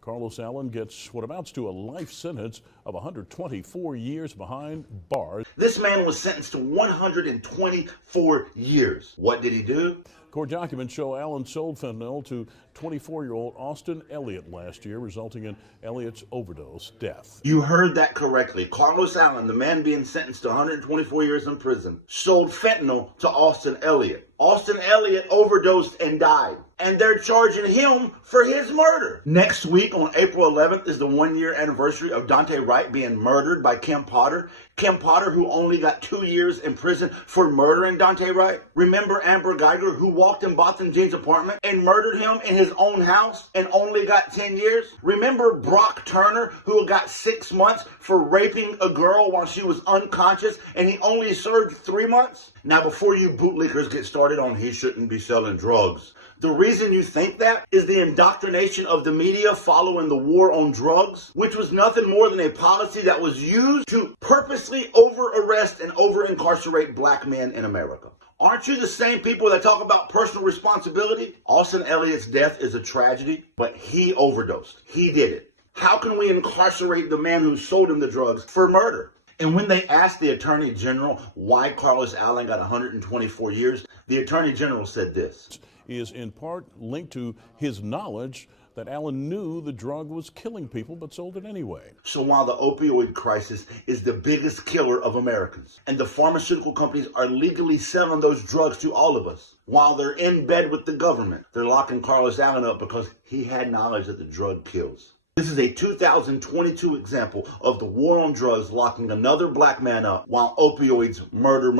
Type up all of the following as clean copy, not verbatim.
Carlos Allen gets what amounts to a life sentence of 124 years behind bars. This man was sentenced to 124 years. What did he do? Court documents show Allen sold fentanyl to 24-year-old Austin Elliott last year, resulting in Elliott's overdose death. You heard that correctly. Carlos Allen, the man being sentenced to 124 years in prison, sold fentanyl to Austin Elliott. Austin Elliott overdosed and died. And they're charging him for his murder. Next week on April 11th is the 1-year anniversary of Daunte Wright being murdered by Kim Potter. Kim Potter, who only got 2 years in prison for murdering Daunte Wright. Remember Amber Geiger, who walked in Botham Jean's apartment and murdered him in his own house and only got 10 years? Remember Brock Turner, who got 6 months for raping a girl while she was unconscious and he only served 3 months? Now, before you bootlickers get started on he shouldn't be selling drugs, the reason you think that is the indoctrination of the media following the war on drugs, which was nothing more than a policy that was used to purposely over-arrest and over-incarcerate black men in America. Aren't you the same people that talk about personal responsibility? Austin Elliott's death is a tragedy, but he overdosed. He did it. How can we incarcerate the man who sold him the drugs for murder? And when they asked the Attorney General why Carlos Allen got 124 years, the Attorney General said this. Is in part linked to his knowledge that Allen knew the drug was killing people but sold it anyway. So while the opioid crisis is the biggest killer of Americans, and the pharmaceutical companies are legally selling those drugs to all of us, while they're in bed with the government, they're locking Carlos Allen up because he had knowledge that the drug kills. This is a 2022 example of the war on drugs locking another black man up while opioids murder.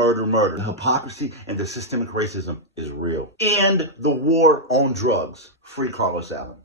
The hypocrisy and the systemic racism is real. And the war on drugs. Free Carlos Allen.